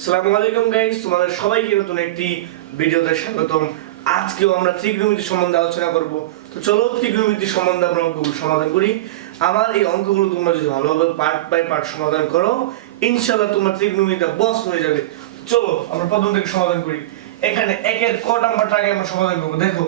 আসসালামু আলাইকুম গাইস, তোমাদের সবাইকে নতুন একটি ভিডিওতে স্বাগতম। আজকেও আমরা ত্রিকোণমিতি সম্বন্ধে আলোচনা করব। তো চলো ত্রিকোণমিতি সম্বন্ধে আমরা অঙ্কগুলো সমাধান করি। আমার এই অঙ্কগুলো তোমরা যদি ভালোভাবে পার্ট বাই পার্ট সমাধান করো, ইনশাআল্লাহ তোমরা ত্রিকোণমিতিতে বস হয়ে যাবে। চলো আমরা প্রথম থেকে সমাধান করি। এখানে একের ক নাম্বারটা আগে আমরা সমাধান করব। দেখো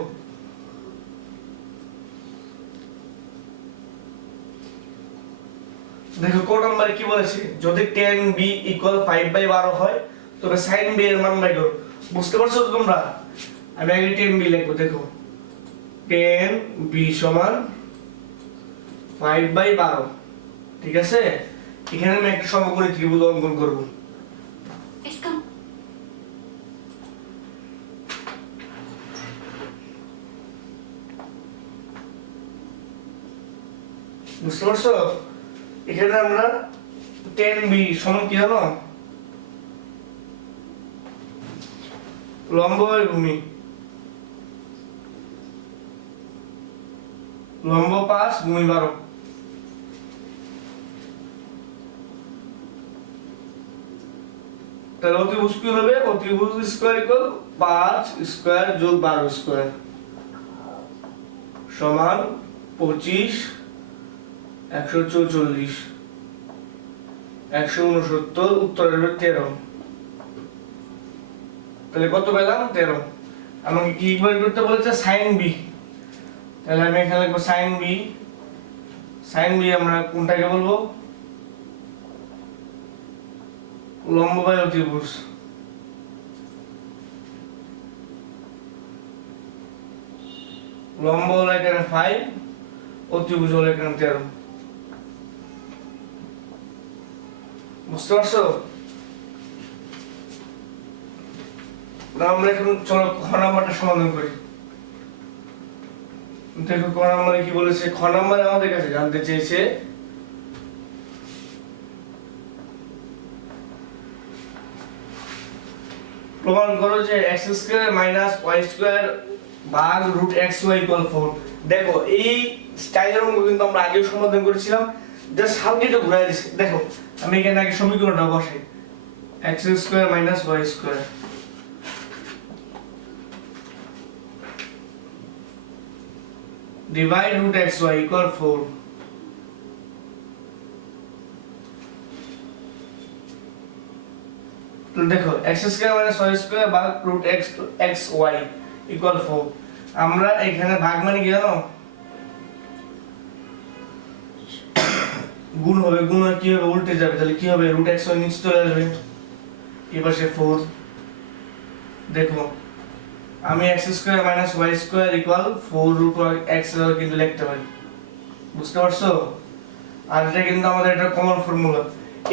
দেখো ক নাম্বারে কি বলেছে, যদি tan b = 5/12 হয় তবে sin b এর মান বের করো। বুঝতে পারছো তো তোমরা? আমি আগে tan b লিখব। দেখো tan b = 5/12, ঠিক আছে? এখানে আমি একটা সমকোণী ত্রিভুজ অঙ্কন করব। বুঝতে পারছো? এখানে আমরা tan b সমান কি জানো? লম্ব বাই ভূমি, লম্ব 5 ভূমি 12। তাহলে অতিভুজ কি হবে? অতিভুজ স্কয়ার ইকুয়াল 5 স্কয়ার যোগ 12 স্কয়ার সমান 25 144 169, উত্তর হবে 13। তাহলে কত পেলাম? 13। আমাকে কি বের করতে বলেছে? sin b। তাহলে আমি এখানে লিখব sin b। sin b আমরা কোনটাকে বলবো? লম্ব বাই অতিভুজ। লম্ব হলো এখানে 5, অতিভুজ হলো এখানে 13। বুঝতে পারছো? আমরা এখন চলো খ নাম্বারটা সমাধান করি। দেখো খ নাম্বারে কি বলেছে। খ নাম্বারে আমাদের কাছে জানতে চেয়েছে প্রমাণ করো যে x² - y² ভাগ √xy = 4। দেখো এই স্টাইলের অঙ্ক কিন্তু আমরা আগেও সমাধান করেছিলাম, জাস্ট হালকা একটু ঘুরাই দিছি। দেখো আমি এখানে আগে সমীকরণটা বসাই, x² - y² divide √xy = 4। তো দেখো x² - y² ভাগ √xy = 4। আমরা এখানে ভাগ মানে কি জানো? গুণ হবে। গুণ আর কি হবে? উল্টে যাবে। তাহলে কি হবে? √xy নিচে চলে আসবে, এই পাশে 4। দেখো আমি x² - y² = 4√x কিন্তু লিখতে পারি। বুঝতে পারছো? আর এটা কিন্তু আমাদের একটা কমন ফর্মুলা।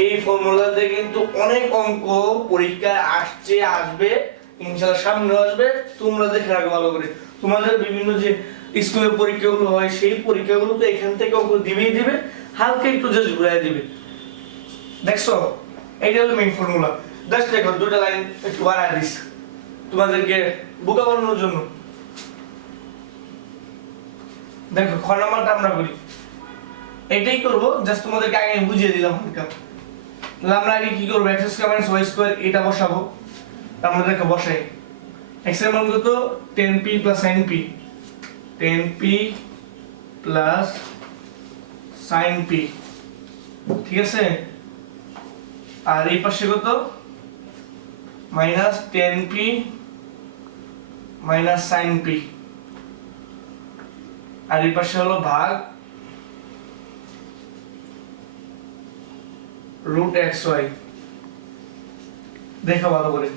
এই ফর্মুলা দিয়ে কিন্তু অনেক অঙ্ক পরীক্ষায় আসবে, ইনশাআল্লাহ সামনে আসবে। তোমরা দেখে রাখো ভালো করে। তোমাদের বিভিন্ন যে স্কুলের পরীক্ষাগুলো হয়, সেই পরীক্ষাগুলো তো এখান থেকে অঙ্ক দিবেই দিবে, হালকা একটু জাস্ট ঘুরাই দিবে। দেখছো? এইটা হলো মেইন ফর্মুলা। জাস্ট দেখো দুটো লাইন একটু বাড়ায় দিস তোমাদেরকে বোকা বানানোর জন্য। দেখো খ নাম্বারটা আমরা করি, এটাই করব, জাস্ট তোমাদেরকে আগে বুঝিয়ে দিলাম হালকা। তাহলে আমরা আগে কি করব? x² - y² এটা বসাবো। আমরা দেখো বসাই। x এর মান কত? tan p + sin p, tan p + sin p, ঠিক আছে? আর এই পাশে কত? -tan p - sin p, আর এই পাশে হলো ভাগ √xy। দেখো ভালো করে।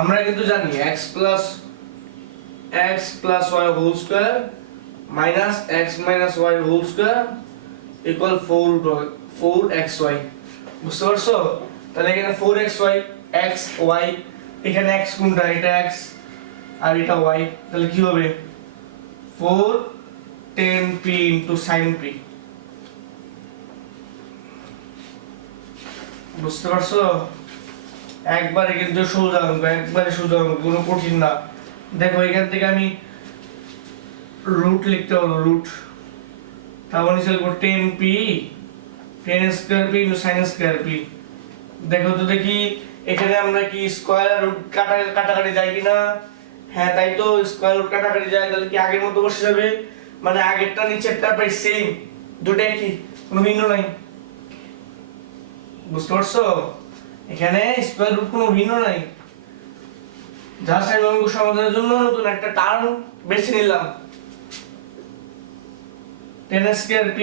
আমরা কিন্তু জানি x + y² - x - y² = 4xy। বুঝতে পারছো? তাহলে এখানে 4xy, x y, এখানে x কোনটা? এটা x আর এটা y। তাহলে কি হবে? 4 tan p * sin p। বুঝতে পারছো? একবারে কিন্তু সোজা অঙ্ক, একবারে সোজা অঙ্ক, কোনো কঠিন না। দেখো এখান থেকে আমি রুট লিখতে হলো, রুট। তারপর নিচে লিখব tan p tan² p * sin² p। দেখো তো দেখি এখানে আমরা কি স্কয়ার রুট কাটাকাটি যায় কিনা? হ্যাঁ তাই তো, স্কয়ার রুট কাটাকাটি যায়, তাহলে কি আগের মতো বসে যাবে, মানে আগেরটা নিচেরটা প্রায় সেম, দুটোই কি, কোনো ভিন্ন নাই। বুঝতে পারছো? এখানে স্কয়ার রুট কোনো ভিন্ন নাই, জাস্ট আমি অঙ্ক সমাধানের জন্য নতুন একটা টার্ম বেছে নিলাম, tan স্কয়ার p।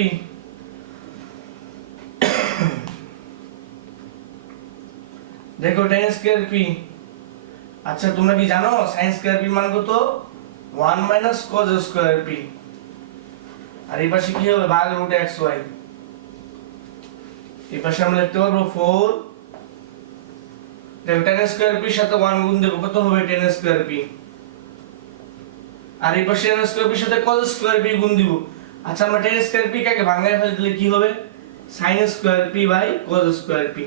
দেখো tan স্কয়ার p, আচ্ছা তোমরা কি জানো sin স্কয়ার p মান কত? 1 cos স্কয়ার p। আর এই পাশে কি হবে, ভাগ রুট xy। এই পাশে আমরা লিখতে পারবো 4, দেখো tan স্কয়ার p এর সাথে 1 গুণ দেব, কত হবে tan স্কয়ার p। আর এই পাশে tan স্কয়ার p এর সাথে cos স্কয়ার p গুণ দিব। আচ্ছা আমরা tan স্কয়ার p কাকে ভাঙায় ফেলে দিলে কি হবে, sin square p by cos square p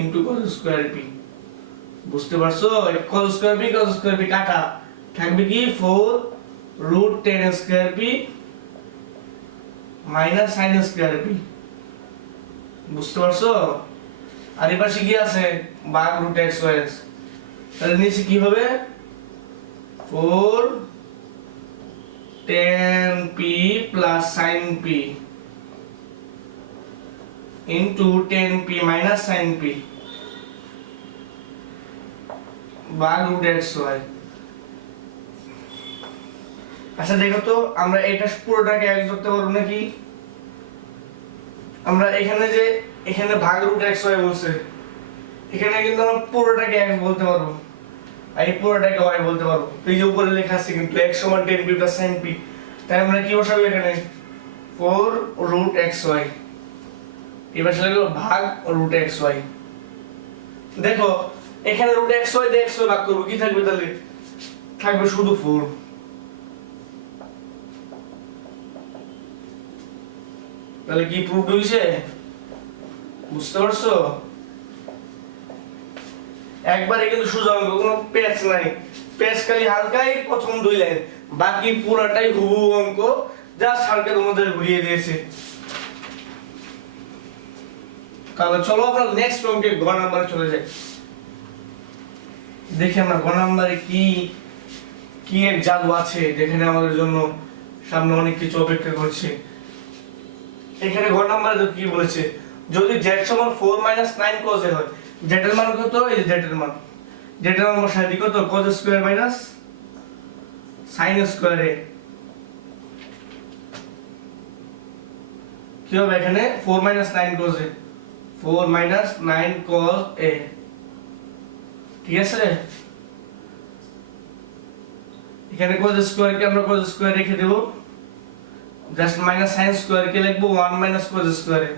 into cos square p। বুঝতে পারছো? cos স্কয়ার p কাটা, থাকবে কি 4 root tan square p minus sin square p। বুঝতে পারছো? আর এই পাশে কি আছে, ভাগ রুট xy। তাহলে নিচে কি হবে, 4 tan p plus sin p into tan p minus sin p ভাগ রুট xy। আচ্ছা দেখো তো, আমরা এটা পুরোটাকে এক করতে পারবো নাকি? আমরা এখানে ভাগ রুট xy বলছে, এখানে কিন্তু আমরা পুরোটাকে x বলতে পারবো, আর এই পুরোটাকে y বলতে পারবো। এই যে উপরে লেখা আছে কিন্তু x সমান tan p plus sin p, তাই আমরা কি বসাবো এখানে, 4 রুট xy, এবার সেটা হলো ভাগ রুট xy। দেখো এখানে রুট xy দিয়ে xy ভাগ করব, কি থাকবে তাহলে, থাকবে শুধু 4। তাহলে কি প্রুফ হইছে? বুঝতে পারছো? একবারে কিন্তু সোজা অঙ্ক, কোনো পেচ নাই, পেচ খালি হালকাই প্রথম 2 লাইন, বাকি পুরোটাই হুবহু অঙ্ক, জাস্ট হালকা তোমাদের ঘুরিয়ে দিয়েছে। তাহলে চলো আমরা নেক্সট অঙ্কে গ নাম্বারে চলে যাই, দেখি আমরা গ নাম্বারে কি কি এক জাদু আছে যেখানে আমাদের জন্য সামনে অনেক কিছু অপেক্ষা করছে। এখানে গ নাম্বারে কি বলেছে, যদি z সমান 4 9 cos a হয়, z এর মান কত, এই যে z এর মান, z এর মান বসাই দিই কত, cos square minus sin square a। কি হবে এখানে, 4 9 cos a, 4 9 cos a, ঠিক আছে? এখানে cos স্কয়ার কে আমরা cos স্কয়ার রেখে দেব, জাস্ট মাইনাস sin স্কয়ার কে লিখবো 1 cos স্কয়ার a,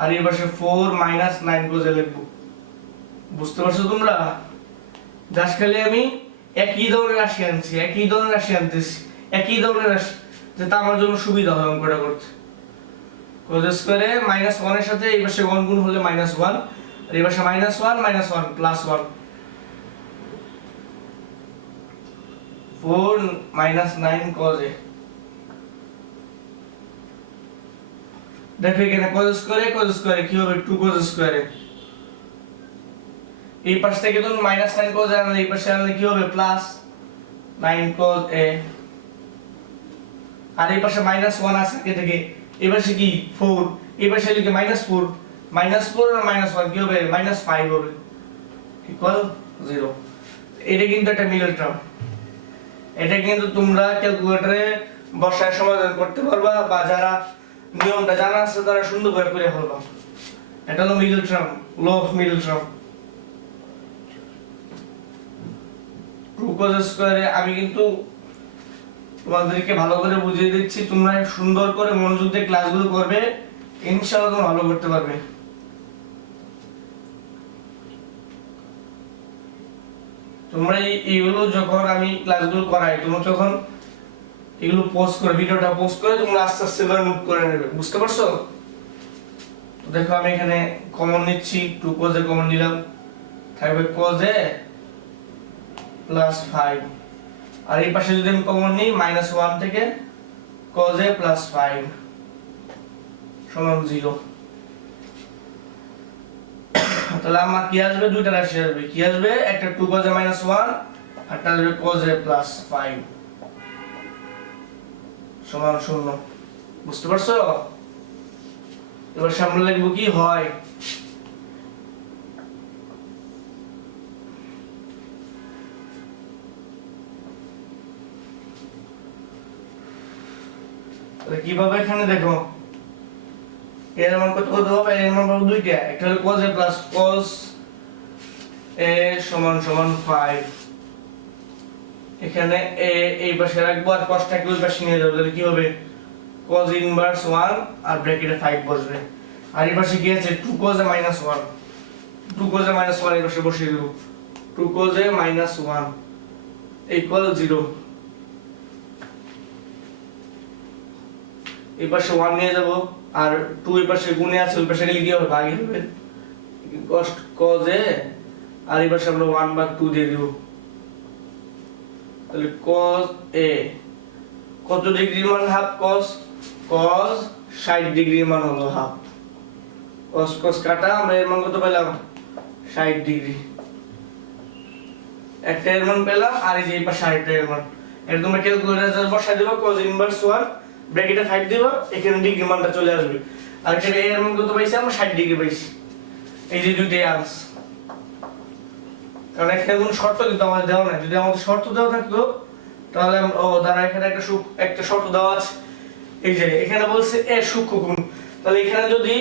আর এই পাশে 4 9 cos a লিখবো। বুঝতে পারছো তোমরা? জাস্ট খালি আমি একই ধরনের রাশি আনছি, একই ধরনের রাশি আনতেছি, একই ধরনের রাশি, যেটা আমার জন্য সুবিধা হয় অঙ্কটা করতে। cos স্কয়ারে -1 এর সাথে এই পাশে 1 গুণ হলে -1, আর এই পাশে -1 প্লাস 1, 4 9 cos a। দেখো এখানে cos স্কয়ারে কি হবে, 2 cos স্কয়ারে, এই পাশ থেকে তো -9 cos a আনলে এই পাশে আনলে কি হবে, প্লাস 9 cos a, আর এই পাশে -1 আছে আগে থেকে, এই পাশে কি 4, এই পাশে লিখে -4 আর -1 কি হবে, -5 হবে, ইকুয়াল 0। এটা কিন্তু একটা মিডল টার্ম, এটা কিন্তু তোমরা ক্যালকুলেটরে বসায় সমাধান করতে পারবা, বা যারা নিয়মটা জানা আছে তারা সুন্দর করে করে ফেলবা। এটা হলো middle term, law of middle term. 2 cos স্কয়ারে আমি কিন্তু তোমাদেরকে ভালো করে বুঝিয়ে দিচ্ছি, তোমরা সুন্দর করে মনোযোগ দিয়ে ক্লাসগুলো করবে, ইনশাআল্লাহ তোমরা ভালো করতে পারবে। তোমরা এইগুলো যখন আমি ক্লাসগুলো করাই, তোমরা যখন এগুলো পোস্ট করে, ভিডিওটা পোস্ট করে তোমরা আস্তে আস্তে করে নোট করে নেবে। বুঝতে পারছো? তো দেখো আমি এখানে কমন নিচ্ছি, 2 cos a কমন নিলাম, থাকবে cos a প্লাস 5, আর এই পাশে যদি আমি কমন নিই -1 থেকে cos a প্লাস 5 সমান 0। তাহলে আমার কি আসবে, দুইটা রাশি আসবে, কি আসবে, একটা 2 cos a minus 1 আর একটা আসবে cos a plus 5 সমান 0। বুঝতে পারছো? এবার সামনে লিখবো কি হয়, কিভাবে, এখানে দেখো এর মান কত কত হবে, এর মান পাবো দুইটা, একটা হলো cos a plus cos a সমান সমান 5, এখানে a এই পাশে রাখবো আর cosটাকে ওই পাশে নিয়ে যাবো, তাহলে কি হবে cos ইনভার্স 1 আর ব্র্যাকেটে 5 বসবে, আর এই পাশে কি আছে 2 cos a minus 1, 2 cos a minus 1 এই পাশে বসিয়ে দেব, 2 cos a minus 1 equal 0, এই পাশে 1 নিয়ে যাব আর 2 এই পাশে গুণে আছে, ওই পাশে গেলে কি হবে, ভাগই হবে, cos a আর এই পাশে আমরা 1 ভাগ 2 দিয়ে দেব, তাহলে cos a কত ডিগ্রির মান হাফ, cos 60 ডিগ্রির মান হলো হাফ, cos কাটা আমরা এর মান কত পেলাম 60 ডিগ্রি, একটা এর মান পেলাম আর এই যে এই পাশে আরেকটা এর মান, এটা তোমরা ক্যালকুলেটরে বসাই দিবা, cos ইনভার্স 1 ব্র্যাকেটে 5 দিবা, এখানে ডিগ্রি মানটা চলে আসবে, আর এখানে এর মান কত পাইছি আমরা 60 ডিগ্রি পাইছি, এই যে দুইটাই আনসার। কারণ এখানে কোনো শর্ত কিন্তু আমাদের দেওয়া নাই, যদি আমাদের শর্ত দেওয়া থাকতো তাহলে দ্বারা এখানে একটা শর্ত দেওয়া আছে, এই যে এখানে বলছে এ সূক্ষ্ম গুণ, তাহলে এখানে যদি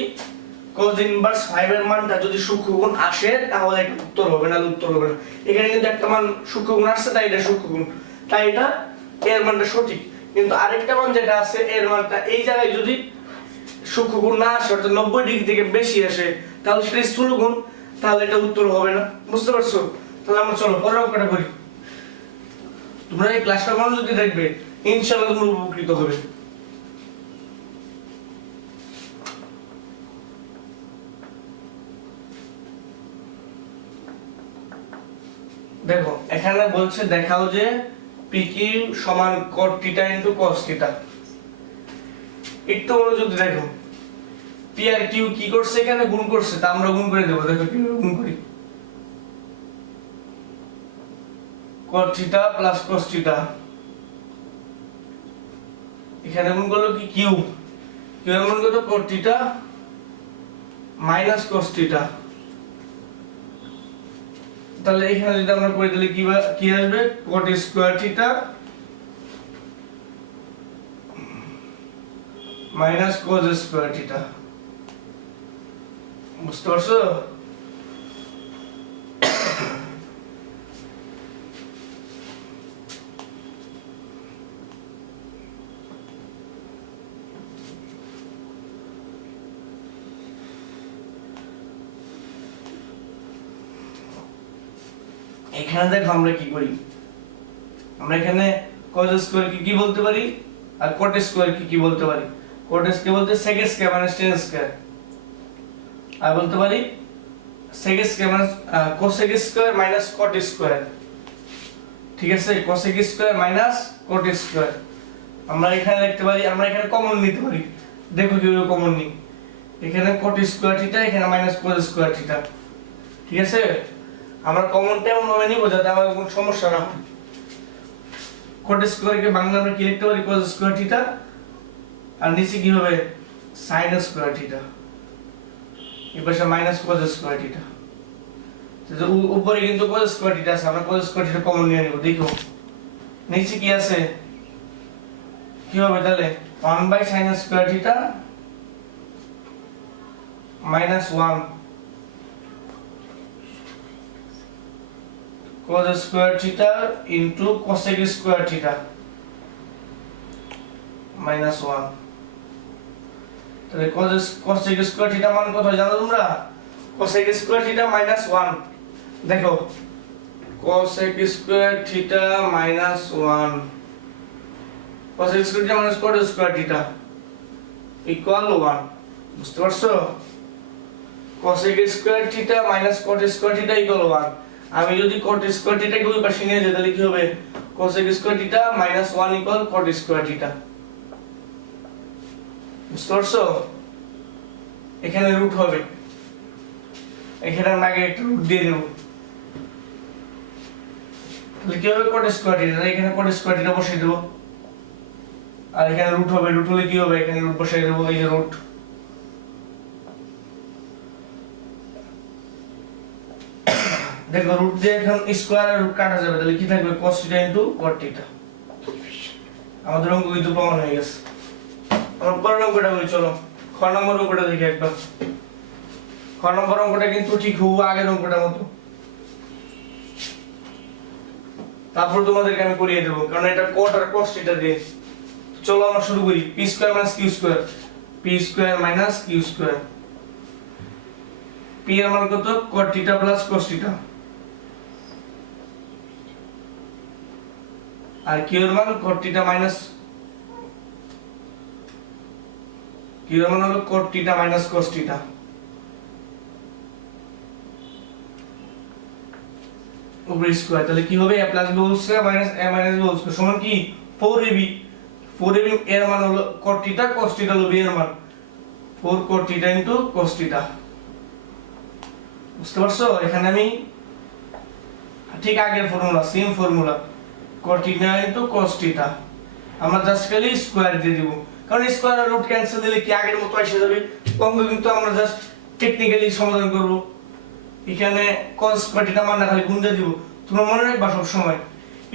cos ইনভার্স 5 এর মানটা যদি সূক্ষ্ম গুণ আসে তাহলে এটা উত্তর হবে না, উত্তর হবে না, এখানে কিন্তু একটা মান সূক্ষ্ম গুণ আসছে তাই এটা সূক্ষ্ম গুণ, তাই এটা এর মানটা সঠিক, কিন্তু আরেকটা মান যেটা আছে এর মানটা এই জায়গায় যদি সূক্ষ্ম গুণ না আসে অর্থাৎ 90 ডিগ্রি থেকে বেশি আসে তাহলে সেটা স্থূল গুণ, তাহলে এটা উত্তর হবে না। বুঝতে পারছো? তাহলে আমরা চলো পরের অঙ্কটা করি। তোমরা এই ক্লাসটা মনোযোগ দিয়ে দেখবে, ইনশাআল্লাহ তোমরা উপকৃত হবে। দেখো এখানে বলছে দেখাও যে PQ সমান cot θ * cos θ। একটু মনোযোগ দিয়ে দেখো, P আর Q কি করছে, এখানে গুণ করছে, তা আমরা গুণ করে দেব। দেখো কিভাবে গুণ করি, cot θ + cos θ, এখানে গুণ করলো কি Q, Q এর গুণ কত cot θ - cos θ, তাহলে এখানে যদি আমরা করে দিলে কি আসবে, cot square θ minus cos square θ। বুঝতে পারছো? এখানে দেখো আমরা কি করি, আমরা এখানে cos স্কয়ার কি বলতে পারি আর cot স্কয়ার কি বলতে পারি। cot স্কয়ার বলতে sec স্কয়ার মানে tan স্কয়ার, আর বলতে পারি sec স্কয়ার মানে cosec square minus cot square. ঠিক আছে, cosec square minus cot square আমরা এখানে লিখতে পারি, আমরা এখানে কমন নিতে পারি। দেখো কিভাবে কমন নিই, এখানে cot স্কয়ার θ, এখানে মাইনাস cos স্কয়ার θ। ঠিক আছে, আমরা কমনটা এমন ভাবে নিব যাতে আমাদের কোনো সমস্যা না হয়। cot স্কয়ার কে বাংলা আমরা কি লিখতে পারি, cos স্কয়ার θ, আর নিচে কি হবে sin স্কয়ার θ, এই পাশে মাইনাস cos স্কয়ার θ। তো উপরে কিন্তু cos স্কয়ার θ আছে, আমরা cos স্কয়ার θ কমন নিয়ে নিব। দেখো নিচে কি আছে, কি হবে তাহলে 1/sin square θ minus 1 cos square θ into cosec square θ minus 1। তাহলে cosec স্কয়ার θ মান কত জানো তোমরা, cosec স্কয়ার θ minus 1। দেখো cosec square θ minus 1 cosec square θ minus cot square θ equal 1। বুঝতে পারছো? cosec square θ minus cot square θ equal 1। আমি যদি cot স্কয়ার θ কে ওই পাশে নিয়ে যাই তাহলে কি হবে, cosec square θ minus 1 equal cot square θ। বুঝতে পারছো? এখানে রুট হবে, এখানে আমি আগে একটা রুট দিয়ে দেব, তাহলে কি হবে কট স্কয়ার থিটা, এখানে কট স্কয়ার থিটা বসিয়ে দেব, আর এখানে রুট হবে, রুট হলে কি হবে এখানে রুট বসিয়ে দেব, এই যে রুট। দেখো রুট দিয়ে এখন স্কয়ার আর রুট কাটা যাবে, তাহলে কি থাকবে cos theta into cot theta. আমাদের অঙ্ক কিন্তু প্রমাণ হয়ে গেছে। আমরা পরের অঙ্কটা করি, চলো খ নম্বর অঙ্কটা দেখি একবার। খ নম্বর অঙ্কটা কিন্তু ঠিক হুবহু আগের অঙ্কটার মতো, তারপর তোমাদেরকে আমি করিয়ে দেবো, কারণ এটা cot আর cos থিটা দিয়ে। চলো আমরা শুরু করি। p square minus q square, p square minus q square, p এর মান কত cot theta plus cos theta, আর q এর মান cot থিটা মাইনাস, q এর মান হলো cot theta minus cos theta. উপরে স্কয়ার, তাহলে কি হবে a plus b whole square minus a minus b whole square সমান কি 4ab। 4ab এর মান হলো cot থিটা, cos থিটা হলো b এর মান, 4 cot theta into cos theta. বুঝতে পারছো? এখানে আমি ঠিক আগের formula, same formula, cot theta into cos theta, আমরা জাস্ট খালি স্কয়ার দিয়ে দিব, কারণ স্কয়ার আর রুট ক্যান্সেল দিলে কি আগের মতো এসে যাবে। অঙ্ক কিন্তু আমরা জাস্ট টেকনিক্যালি সমাধান করব। এখানে cos cot থিটা মান খালি গুণ দিয়ে দিব। তোমরা মনে রাখবা সব সময়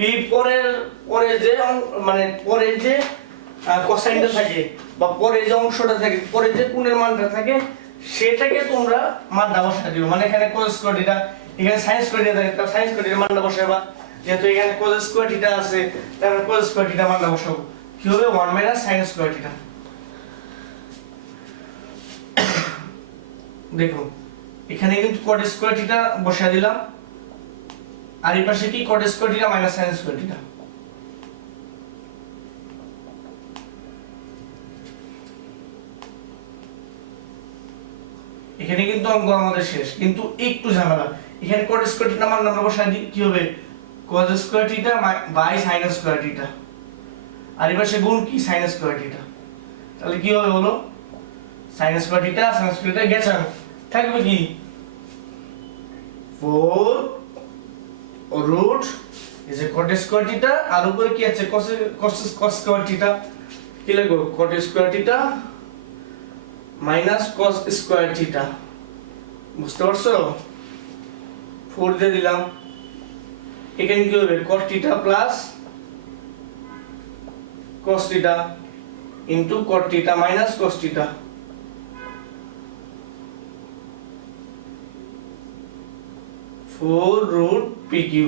এই পরে যে মানে পরে যে কোসাইনটা থাকে বা পরে যে অংশটা থাকে, পরে যে কোণের মানটা থাকে, সেটাকে তোমরা মানটা বসায় দিও। মানে এখানে cos স্কয়ার থিটা, এখানে sin স্কয়ার থিটা থাকে, তাহলে sin স্কয়ার থিটা মানটা বসাইবা। যেহেতু এখানে cos স্কয়ার থিটা আছে, তাহলে cos স্কয়ার থিটা মানটা বসাবো। কি হবে 1 মাইনাস sin স্কয়ার থিটা। দেখো এখানে কিন্তু cot স্কয়ার থিটা বসায় দিলাম, আর এই পাশে কি cot square theta minus sin square theta. এখানে কিন্তু অঙ্ক আমাদের শেষ, কিন্তু একটু ঝামেলা। এখানে cot স্কয়ার থিটা মান আমরা বসাই দিই, কি হবে cos square theta by sin square theta, আর এই পাশে গুণ কি sin স্কয়ার থিটা। তাহলে কি হবে বলো, sin square theta sin square theta গেছে, থাকবে কি 4 রুট এই যে cot স্কয়ার থিটা, আর উপরে কি আছে cos স্কয়ার থিটা, কি লিখব cot square theta minus cos square theta. বুঝতে পারছো? 4 দিয়ে দিলাম, এখানে কি হবে cot theta plus cos theta into cot theta minus cos theta. Four root P Q.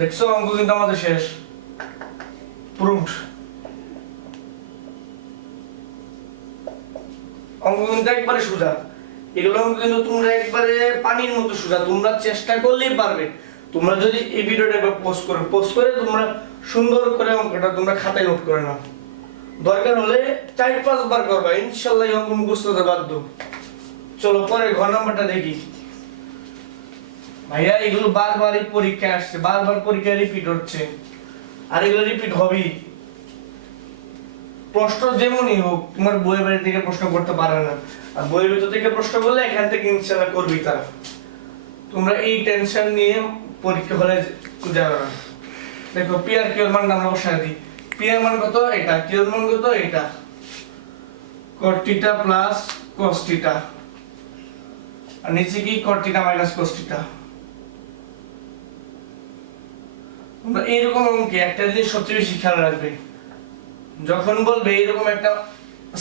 দেখছো অঙ্ক কিন্তু আমাদের শেষ, প্রুভড। অঙ্ক কিন্তু একবারে সোজা, এগুলো অঙ্ক কিন্তু তোমরা একবারে পানির মতো সোজা, তোমরা চেষ্টা করলেই পারবে। তোমরা যদি এই ভিডিওটা একবার পোস্ট করে তোমরা সুন্দর করে অঙ্কটা তোমরা খাতায় নোট করে নাও, দরকার হলে 4-5 বার করবা, ইনশাআল্লাহ এই অঙ্ক মুখস্থ হতে বাধ্য। চলো পরে ঘ নাম্বারটা দেখি। ভাইয়া এগুলো বারবারই পরীক্ষায় আসছে, বারবার পরীক্ষায় রিপিট হচ্ছে, আর এগুলো রিপিট হবেই। প্রশ্ন যেমনই হোক, তোমার বইয়ের বাড়ি থেকে প্রশ্ন করতে পারে না, আর বইয়ের ভিতর থেকে প্রশ্ন করলে এখান থেকে ইনশাআল্লাহ করবি তারা। তোমরা এই টেনশন নিয়ে পরীক্ষা হলে যাবে না। দেখো পি আর কিউ এর মান আমরা বসাই দিই। পি এর মান কত, এটা, কিউ এর মান কত, এটা, cot theta plus cos theta, আর নিচে কি cot theta minus cos theta. তোমরা এইরকম অঙ্কে একটা জিনিস সবচেয়ে বেশি খেয়াল রাখবে, যখন বলবে এইরকম একটা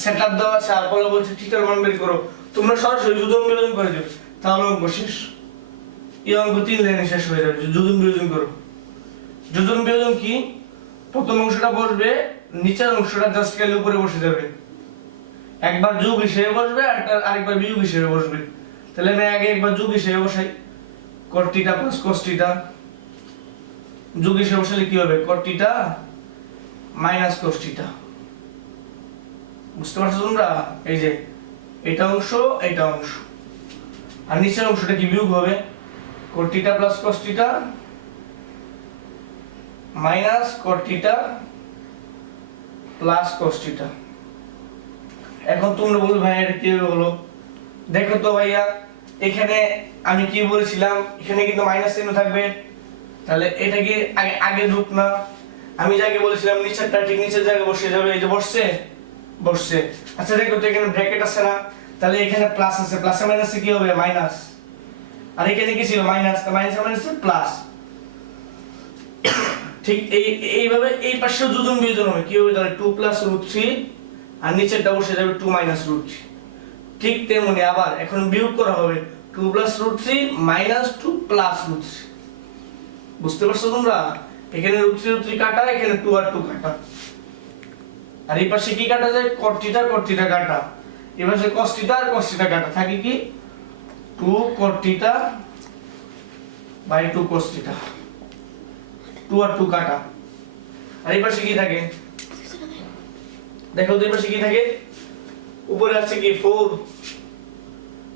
সেটআপ দেওয়া আছে আর পরে বলছে থিটার মান বের করো, তোমরা সরাসরি যোজন বিয়োজন করে দিও, তাহলে অঙ্ক শেষ। এই অঙ্ক 3 লাইনে শেষ হয়ে যাবে। যোজন বিয়োজন করো। যোজন বিয়োজন কি, প্রথম অংশটা বসবে, নিচের অংশটা জাস্ট খালি উপরে বসে যাবে, একবার যোগ হিসেবে বসবে আর আরেকবার বিয়োগ হিসেবে বসবে। তাহলে আমি আগে একবার যোগ হিসেবে বসাই, cot theta plus cos theta, যোগ হিসেবে বসালে কি হবে cot theta minus cos theta. বুঝতে পারছো তোমরা? এই যে এটা অংশ, এটা অংশ, আর নিচের অংশটা কি বিয়োগ হবে, cot theta plus cos theta minus cot theta plus cos theta. এখন তোমরা বলবে ভাই এটা কি হলো, দেখো তো ভাইয়া, এখানে আমি কি বলেছিলাম, এখানে কিন্তু মাইনাস চিহ্ন থাকবে, তাহলে এটা কি আগে আগে রূপ না? আমি যাকে বলেছিলাম নিচেরটা ঠিক নিচের জায়গায় বসে যাবে, এই যে বসছে বসছে। আচ্ছা দেখো তো এখানে ব্র্যাকেট আছে না, তাহলে এখানে প্লাস আছে, প্লাসে মাইনাসে কি হবে মাইনাস, আর এখানে কি ছিল মাইনাস, মাইনাস মাইনাসে প্লাস। ঠিক এইভাবে এই পাশেও যোজন বিয়োজন হবে, কি হবে তাহলে 2 + √3 আর নিচেরটা বসে যাবে 2 - √3। ঠিক তেমনি আবার এখন বিয়োগ করা হবে 2 + √3 - 2 + √3। বুঝতে পারছো তোমরা? এখানে √3 কাটা, এখানে 2 আর 2 কাটা, আর এই পাশে কি কাটা যায় cot θ cot θ কাটা, এই পাশে cos θ আর cos θ কাটা, থাকে কি 2 cot θ / 2 cos θ, 2 আর 2 কাটা। আর এই পাশে কি থাকে দেখো তো, এই পাশে কি থাকে, উপরে আছে কি 4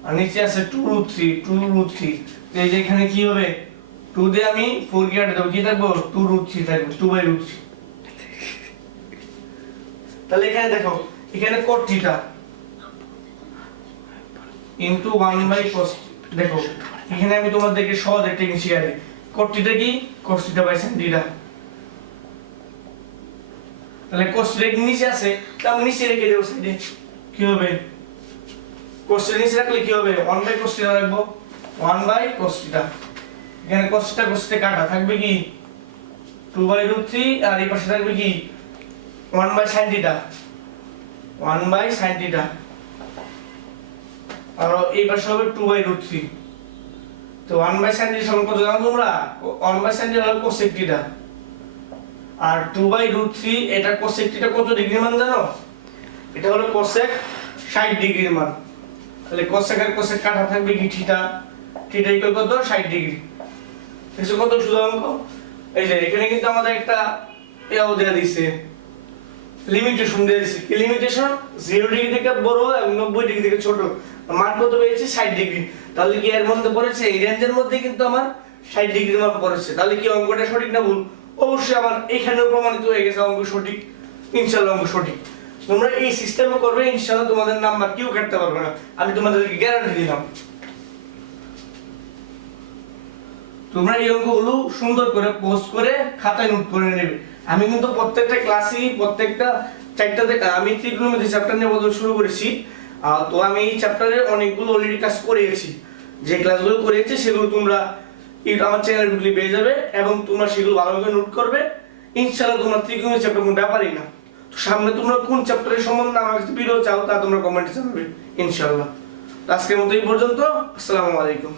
আর নিচে আছে 2√3 2√3। তো এই যে এখানে কি হবে 2 দিয়ে আমি 4 কে কাটে দেব, কি থাকবে 2√3 থাকবে, 2/√3। তাহলে এখানে দেখো, এখানে cot θ ইনটু 1/cos। দেখো এখানে আমি তোমাদেরকে সহজ একটা জিনিস শিখাই দিই, cot θ কি cos θ / sin θ। তাহলে cos θ কি নিচে আছে, তাহলে আমি নিচে রেখে দেব সাইডে, কি হবে cos θ নিচে রাখলে কি হবে 1/cos θ রাখবো, 1/cos θ। এখানে cos θ কাটা, থাকবে কি 2/√3 আর এই পাশে থাকবে কি 1/sin θ, 1/sin θ, আর এই পাশে হবে 2/√3। তো 1/sin θ সমান কত জানো তোমরা? 1/sin θ হলো cosec θ, আর 2/√3 এটা cosec θ কত ডিগ্রি মান জানো? এটা হলো cosec 60 ডিগ্রির মান। তাহলে cosec আর cosec কাটা, থাকবে কি θ, θ ইকুয়াল কত 60 ডিগ্রি। দেখছো কত সোজা অঙ্ক। এই যে এখানে কিন্তু আমাদের একটা এও দেয়া দিছে, লিমিটেশন দেয়া দিছে, কি লিমিটেশন 0 ডিগ্রি থেকে বড় এবং 90 ডিগ্রি থেকে ছোট, মান কত পেয়েছে 60 ডিগ্রি। তাহলে কি এর মধ্যে পড়েছে, এই রেঞ্জের মধ্যে কিন্তু আমার 60 ডিগ্রির মান পড়েছে। তাহলে কি অঙ্কটা সঠিক না ভুল? অবশ্যই আমার এখানেও প্রমাণিত হয়ে গেছে অঙ্ক সঠিক, ইনশাআল্লাহ অঙ্ক সঠিক। তোমরা এই সিস্টেমে করবে, ইনশাআল্লাহ তোমাদের নাম্বার কেউ কাটতে পারবে না, আমি তোমাদেরকে গ্যারান্টি দিলাম। তোমরা এই অঙ্কগুলো সুন্দর করে পোস্ট করে খাতায় নোট করে নেবে। আমি কিন্তু প্রত্যেকটা ক্লাসেই প্রত্যেকটা চ্যাপ্টারে আমি ত্রিকোণমিতি চ্যাপ্টার নিয়ে বলতে শুরু করেছি। তো আমি এই চ্যাপ্টারে অনেকগুলো অলরেডি ক্লাস করেছি, যে ক্লাসগুলো করেছি সেগুলো তোমরা আমার চ্যানেলে ঢুকলে পেয়ে যাবে, এবং তোমরা সেগুলো ভালোভাবে নোট করবে। ইনশাআল্লাহ তোমরা ত্রিকোণমিতি চ্যাপ্টার কোনো ব্যাপারই না। তো সামনে তোমরা কোন চ্যাপ্টারের সম্বন্ধে আমার কাছে ভিডিও চাও তা তোমরা কমেন্টে জানাবে ইনশাআল্লাহ। আজকের মতো এই পর্যন্ত, আসসালামু আলাইকুম।